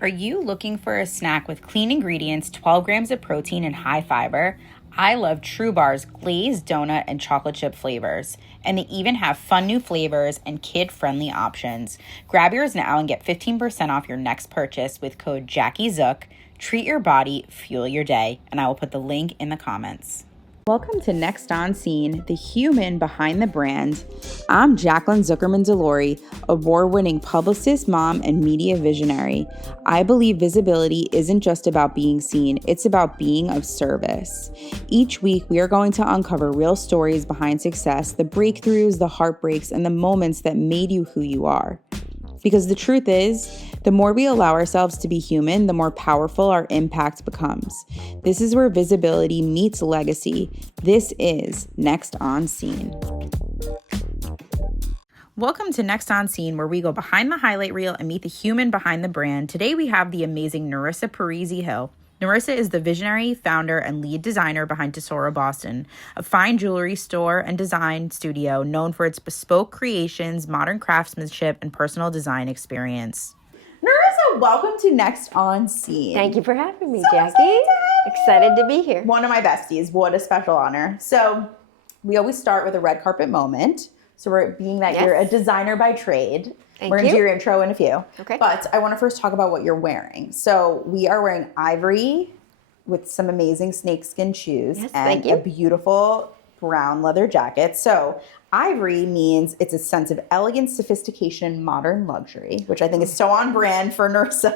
Are you looking for a snack with clean ingredients, 12 grams of protein, and high fiber? I love True Bar's glazed donut and chocolate chip flavors. And they even have fun new flavors and kid-friendly options. Grab yours now and get 15% off your next purchase with code JackieZook. Treat your body, fuel your day. And I will put the link in the comments. Welcome to Next On Scene, the human behind the brand. I'm Jaclyn Zukerman Delory, award-winning publicist, mom, and media visionary. I believe visibility isn't just about being seen, it's about being of service. Each week, we are going to uncover real stories behind success, the breakthroughs, the heartbreaks, and the moments that made you who you are. Because the truth is, the more we allow ourselves to be human, the more powerful our impact becomes. This is where visibility meets legacy. This is Next On Scene. Welcome to Next On Scene, where we go behind the highlight reel and meet the human behind the brand. Today we have the amazing Nerissa Parisi Hill. Nerissa is the visionary, founder, and lead designer behind Tesoro Boston, a fine jewelry store and design studio known for its bespoke creations, modern craftsmanship, and personal design experience. Nerissa, welcome to Next On Scene. Thank you for having me, Jackie. Excited to be here. One of my besties. What a special honor. So we always start with a red carpet moment. So we're being that You're a designer by trade. We're going to do your intro in a few. Okay. But I want to first talk about what you're wearing. So we are wearing ivory with some amazing snakeskin shoes and a beautiful brown leather jacket. So ivory means it's a sense of elegance, sophistication, modern luxury, which I think is so on brand for Nerissa.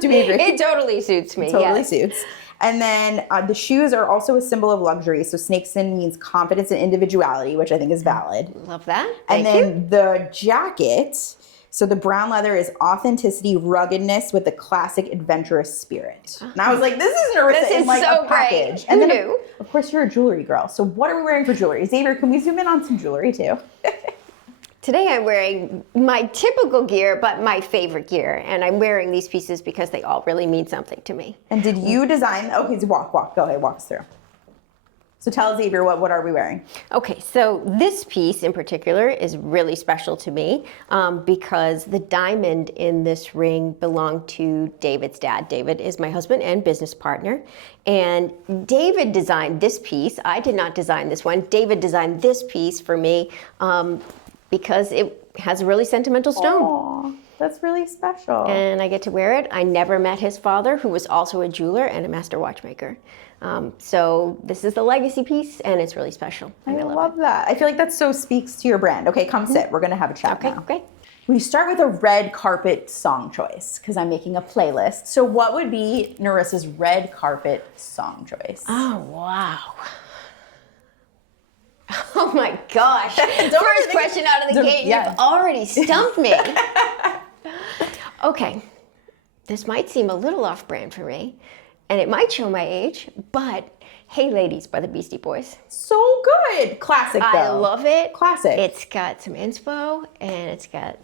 Do we agree? It totally suits me. It totally suits. And then the shoes are also a symbol of luxury. So snakeskin means confidence and individuality, which I think is valid. Love that. And then the jacket, so the brown leather is authenticity, ruggedness with a classic adventurous spirit. And I was like, this is Nerissa in like a package. And then, of course, you're a jewelry girl. So what are we wearing for jewelry? Xavier, can we zoom in on some jewelry too? Today I'm wearing my typical gear, but my favorite gear. And I'm wearing these pieces because they all really mean something to me. And did you design, okay, so walk, go ahead, walk us through. So tell Xavier, what are we wearing? Okay, so this piece in particular is really special to me because the diamond in this ring belonged to David's dad. David is my husband and business partner. And David designed this piece. I did not design this one. David designed this piece for me because it has a really sentimental stone. Aww, that's really special. And I get to wear it. I never met his father, who was also a jeweler and a master watchmaker. So this is the legacy piece, and it's really special. I love that. I feel like that so speaks to your brand. Okay, come sit. We're going to have a chat now. Okay. We start with a red carpet song choice because I'm making a playlist. So what would be Nerissa's red carpet song choice? Oh, wow. Oh, my gosh. First question out of the gate. You've already stumped me. Okay. This might seem a little off-brand for me. And it might show my age, but Hey Ladies by the Beastie Boys. So good. Classic, though. I love it. Classic. It's got some inspo, and it's got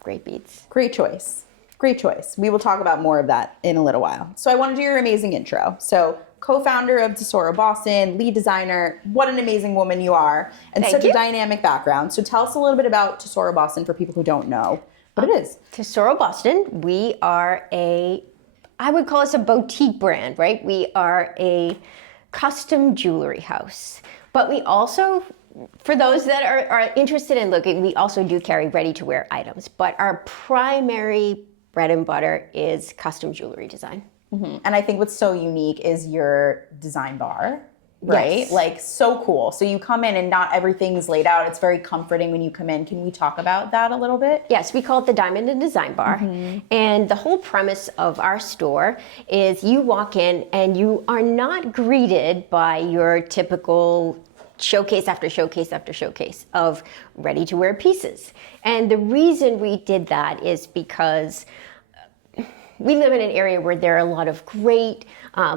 great beats. Great choice. Great choice. We will talk about more of that in a little while. So I want to do your amazing intro. So co-founder of Tesoro Boston, lead designer. What an amazing woman you are. And such a dynamic background. So tell us a little bit about Tesoro Boston for people who don't know what it is. Tesoro Boston, we are I would call us a boutique brand, right? We are a custom jewelry house. But we also, for those that are interested in looking, we also do carry ready-to-wear items. But our primary bread and butter is custom jewelry design. Mm-hmm. And I think what's so unique is your design bar, right? Yes. Like, so cool. So you come in and not everything's laid out. It's very comforting when you come in. Can we talk about that a little bit? Yes, we call it the Diamond and Design Bar. Mm-hmm. And the whole premise of our store is you walk in and you are not greeted by your typical showcase after showcase after showcase of ready-to-wear pieces. And the reason we did that is because we live in an area where there are a lot of great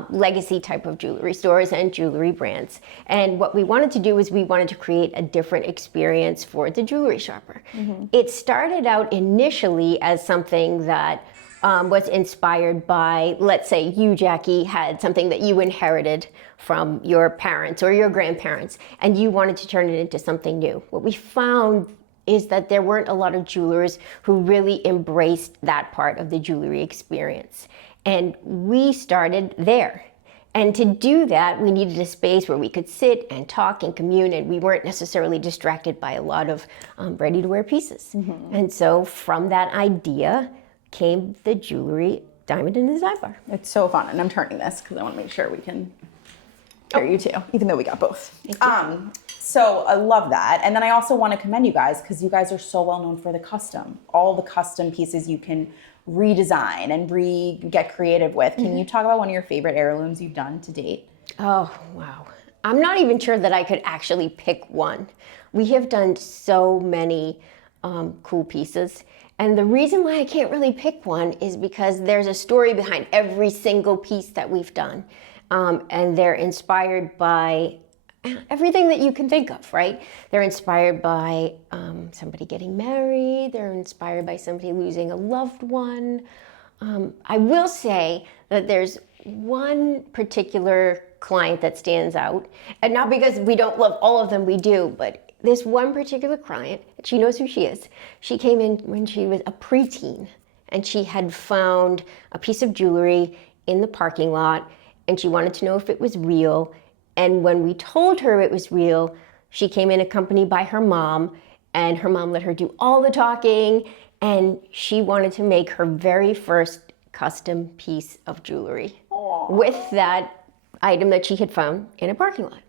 legacy type of jewelry stores and jewelry brands. And what we wanted to do is we wanted to create a different experience for the jewelry shopper. Mm-hmm. It started out initially as something that was inspired by, let's say you, Jackie, had something that you inherited from your parents or your grandparents, and you wanted to turn it into something new. What we found is that there weren't a lot of jewelers who really embraced that part of the jewelry experience. And we started there. And to do that, we needed a space where we could sit and talk and commune, and we weren't necessarily distracted by a lot of ready-to-wear pieces. And so from that idea came the jewelry diamond in the design bar. It's so fun, and I'm turning this because I want to make sure we can hear you too, even though we got both. So I love that. And then I also want to commend you guys because you guys are so well known for the custom. All the custom pieces you can redesign and get creative with. Can you talk about one of your favorite heirlooms you've done to date? Oh, wow. I'm not even sure that I could actually pick one. We have done so many cool pieces. And the reason why I can't really pick one is because there's a story behind every single piece that we've done. And they're inspired by everything that you can think of, right? They're inspired by somebody getting married. They're inspired by somebody losing a loved one. I will say that there's one particular client that stands out, and not because we don't love all of them, we do, but this one particular client, she knows who she is. She came in when she was a preteen, and she had found a piece of jewelry in the parking lot, and she wanted to know if it was real. And when we told her it was real, she came in accompanied by her mom, and her mom let her do all the talking, and she wanted to make her very first custom piece of jewelry with that item that she had found in a parking lot.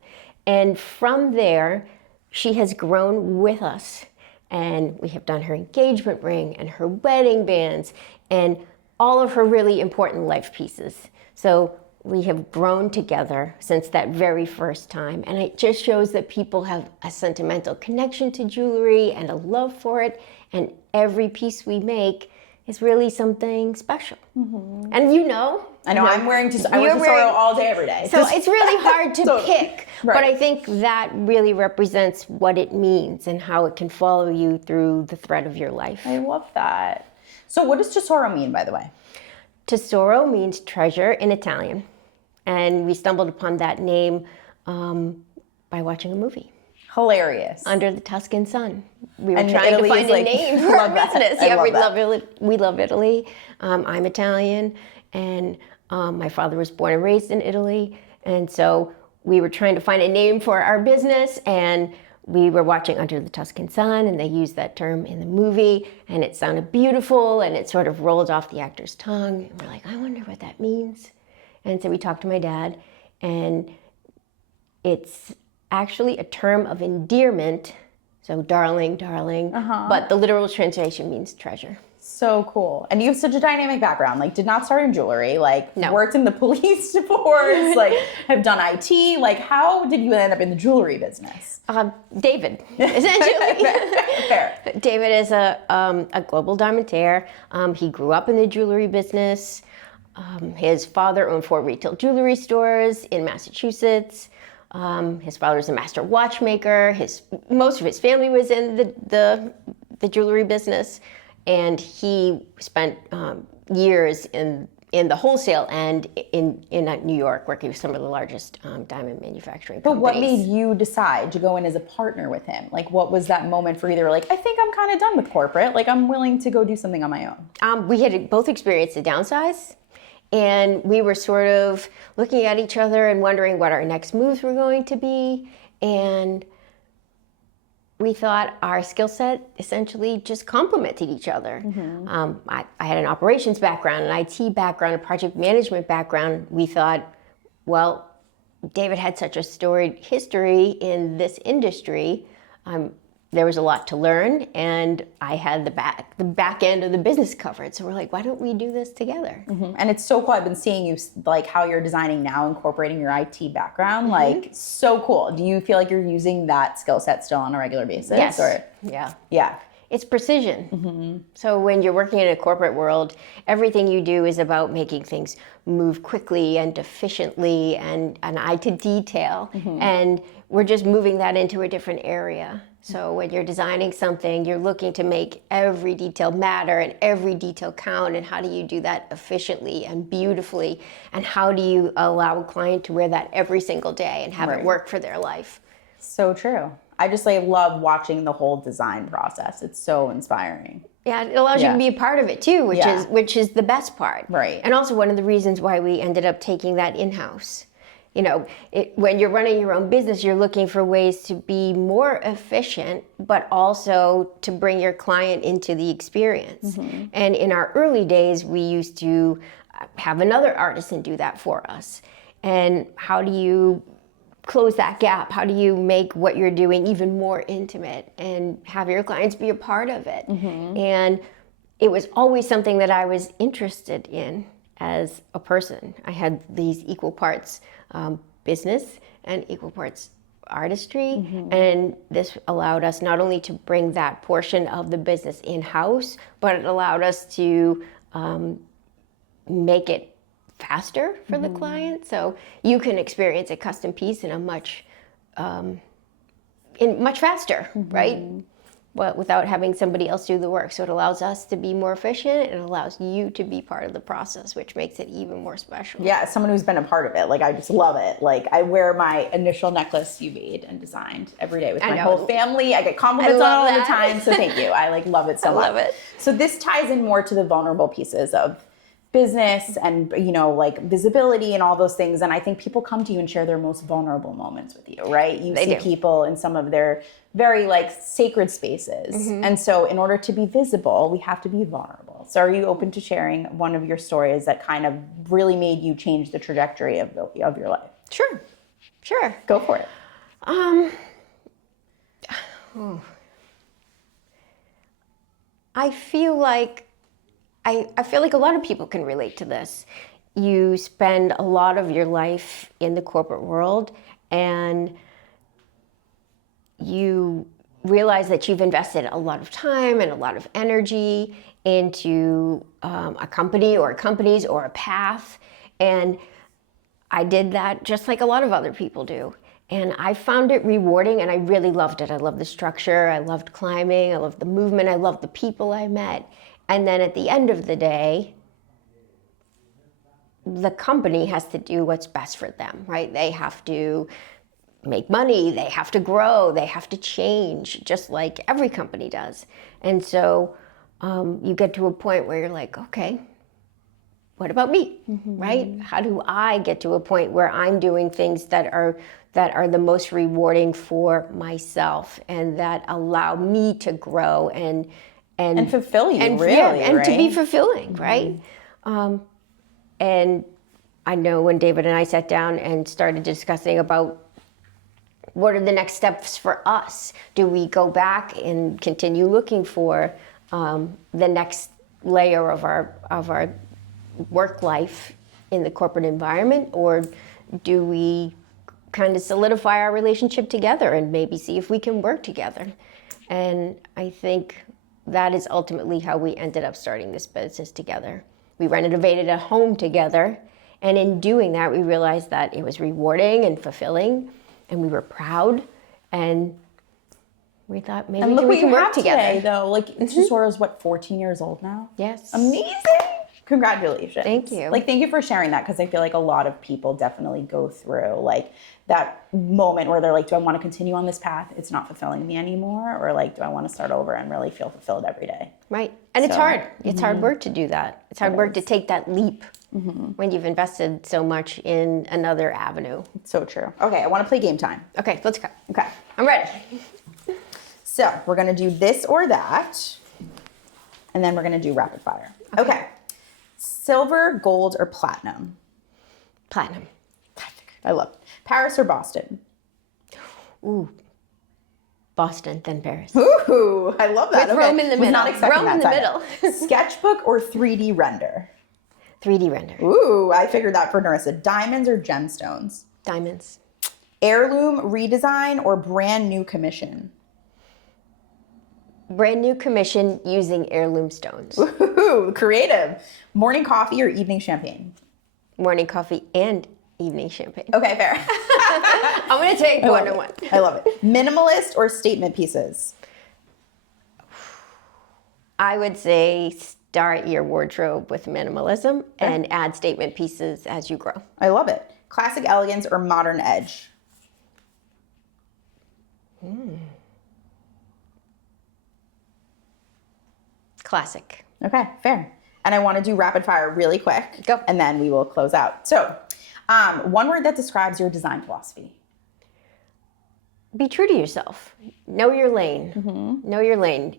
And from there, she has grown with us, and we have done her engagement ring and her wedding bands and all of her really important life pieces. So we have grown together since that very first time, and it just shows that people have a sentimental connection to jewelry and a love for it, and every piece we make is really something special. And I know I'm wearing Tesoro all day, every day. So it's really hard to Totally. pick, Right. but I think that really represents what it means and how it can follow you through the thread of your life. I love that. So what does Tesoro mean, by the way? Tesoro means treasure in Italian, and we stumbled upon that name by watching a movie. Hilarious. Under the Tuscan sun. We were And trying Italy to find is a like- name for our love that. business. I Yeah, love we that. love Italy. We love Italy. I'm Italian, and my father was born and raised in Italy, and so we were trying to find a name for our business, and we were watching Under the Tuscan Sun, and they used that term in the movie, and it sounded beautiful, and it sort of rolled off the actor's tongue. And we're like, I wonder what that means. And so we talked to my dad, and it's actually a term of endearment, so darling, but the literal translation means treasure. So cool. And you have such a dynamic background. Like, did not start in jewelry. Like, No. worked in the police force. Like, have done IT. Like, how did you end up in the jewelry business? David, essentially. Fair. David is a global diamantaire. He grew up in the jewelry business. His father owned 4 retail jewelry stores in Massachusetts. His father was a master watchmaker. Most of his family was in the jewelry business, and he spent years in the wholesale and in New York, working with some of the largest diamond manufacturing But companies. what made you decide to go in as a partner with him? Like, what was that moment for you? They were like, I think I'm kind of done with corporate. Like, I'm willing to go do something on my own. We had both experienced the downsize, and we were sort of looking at each other and wondering what our next moves were going to be. And we thought our skill set essentially just complemented each other. I had an operations background, an IT background, a project management background. We thought, well, David had such a storied history in this industry. There was a lot to learn, and I had the back end of the business covered. So we're like, why don't we do this together? And it's so cool. I've been seeing you, like, how you're designing now, incorporating your IT background. Like, so cool. Do you feel like you're using that skill set still on a regular basis? Yes. Or? Yeah. Yeah. It's precision. So when you're working in a corporate world, everything you do is about making things move quickly and efficiently and an eye to detail. And we're just moving that into a different area. So when you're designing something, you're looking to make every detail matter and every detail count. And how do you do that efficiently and beautifully? And how do you allow a client to wear that every single day and have it work for their life? So true. I just like love watching the whole design process. It's so inspiring. Yeah, it allows you to be a part of it too, which is the best part. Right. And also one of the reasons why we ended up taking that in-house. You know, when you're running your own business, you're looking for ways to be more efficient, but also to bring your client into the experience. And in our early days, we used to have another artisan do that for us. And how do you close that gap? How do you make what you're doing even more intimate and have your clients be a part of it? And it was always something that I was interested in as a person. I had these equal parts business and equal parts artistry. And this allowed us not only to bring that portion of the business in-house, but it allowed us to make it faster for the client. So you can experience a custom piece in a much faster, right? But without having somebody else do the work. So it allows us to be more efficient and it allows you to be part of the process, which makes it even more special. Yeah, as someone who's been a part of it, like I just love it. Like I wear my initial necklace you made and designed every day with my whole family. I get compliments on it all the time, so thank you. I like love it so much. I love it. So this ties in more to the vulnerable pieces of business and, you know, like visibility and all those things. And I think people come to you and share their most vulnerable moments with you, right? You see people in some of their very like sacred spaces. And so in order to be visible, we have to be vulnerable. So are you open to sharing one of your stories that kind of really made you change the trajectory of your life? Sure. Go for it. I feel like a lot of people can relate to this. You spend a lot of your life in the corporate world and you realize that you've invested a lot of time and a lot of energy into a company or companies or a path. And I did that just like a lot of other people do. And I found it rewarding and I really loved it. I loved the structure, I loved climbing, I loved the movement, I loved the people I met. And then at the end of the day, the company has to do what's best for them, right? They have to make money, they have to grow, they have to change, just like every company does. And so you get to a point where you're like, okay, what about me, right? How do I get to a point where I'm doing things that are the most rewarding for myself and that allow me to grow and fulfill you, and right? To be fulfilling, right? And I know when David and I sat down and started discussing about what are the next steps for us? Do we go back and continue looking for the next layer of our work life in the corporate environment, or do we kind of solidify our relationship together and maybe see if we can work together? And I think that is ultimately how we ended up starting this business together. We renovated a home together, and in doing that, we realized that it was rewarding and fulfilling, and we were proud, and we thought maybe we can work together. Today, though, like Tesoro's 14 years old now? Yes. Amazing. Congratulations. Thank you. Like, thank you for sharing that, because I feel like a lot of people definitely go through like that moment where they're like, do I want to continue on this path? It's not fulfilling me anymore. Or like, do I want to start over and really feel fulfilled every day? Right. And it's hard. It's hard work to do that. It's hard work to take that leap when you've invested so much in another avenue. It's so true. Okay, I want to play game time. Okay, let's go. Okay. I'm ready. So we're going to do this or that, and then we're going to do rapid fire. Okay. Silver, gold, or platinum? Platinum. I love it. Paris or Boston? Ooh. Boston, then Paris. Ooh, I love that. With Rome in the middle. Not expecting Rome in the middle. Sketchbook or 3D render? 3D render. Ooh, I figured that for Nerissa. Diamonds or gemstones? Diamonds. Heirloom, redesign, or brand new commission? Brand new commission using heirloom stones. Ooh, creative. Morning coffee or evening champagne? Morning coffee and evening champagne. Okay, fair. I'm going to take one to one. I love it. Minimalist or statement pieces? I would say start your wardrobe with minimalism and add statement pieces as you grow. I love it. Classic elegance or modern edge? Classic. Okay, fair. And I want to do rapid fire really quick. Go. And then we will close out. So, one word that describes your design philosophy. Be true to yourself. Know your lane. Know your lane.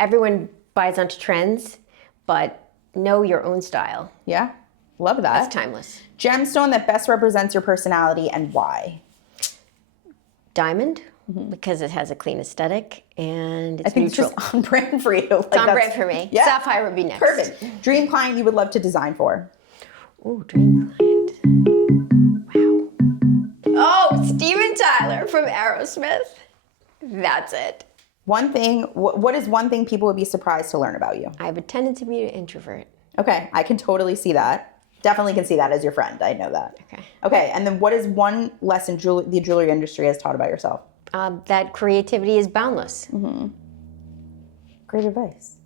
Everyone buys onto trends, but know your own style. Yeah, love that. That's timeless. Gemstone that best represents your personality and why. Diamond, because it has a clean aesthetic and it's I think neutral. it's just on brand for you. It's on brand for me. Yeah. Sapphire would be next. Perfect. Dream client you would love to design for. Ooh, dream client. Wow. Oh, Steven Tyler from Aerosmith. That's it. One thing, what is one thing people would be surprised to learn about you? I have a tendency to be an introvert. Okay, I can totally see that. Definitely can see that as your friend. I know that. Okay. Okay, and then what is one lesson the jewelry industry has taught about yourself? That creativity is boundless. Great advice.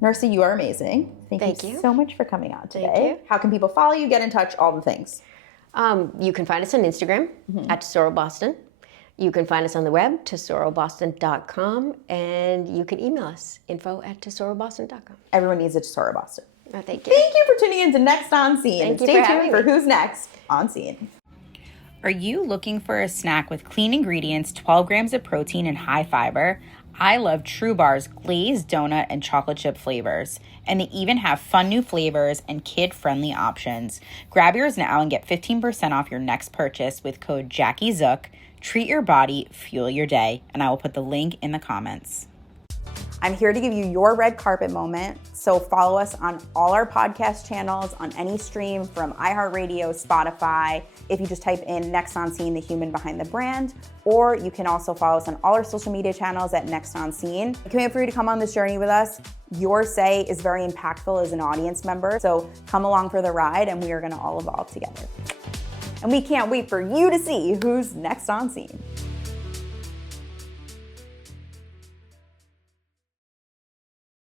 Nerissa, you are amazing. Thank you so much for coming on today. Thank you. How can people follow you, get in touch, all the things? You can find us on Instagram at Tesoro Boston. You can find us on the web, tesoroboston.com, and you can email us, info@tesoroboston.com. Everyone needs a Tesoro Boston. Oh, thank you. Thank you for tuning in to Next on Scene. Thank you Stay for tuned having for me. who's next on Scene. Are you looking for a snack with clean ingredients, 12 grams of protein, and high fiber? I love True Bar's glazed donut and chocolate chip flavors. And they even have fun new flavors and kid-friendly options. Grab yours now and get 15% off your next purchase with code JackieZook. Treat your body, fuel your day. And I will put the link in the comments. I'm here to give you your red carpet moment. So follow us on all our podcast channels, on any stream from iHeartRadio, Spotify. If you just type in Next on Scene, the human behind the brand, or you can also follow us on all our social media channels at Next on Scene. I can't wait for you to come on this journey with us. Your say is very impactful as an audience member. So come along for the ride and we are gonna all evolve together. And we can't wait for you to see who's next on Scene.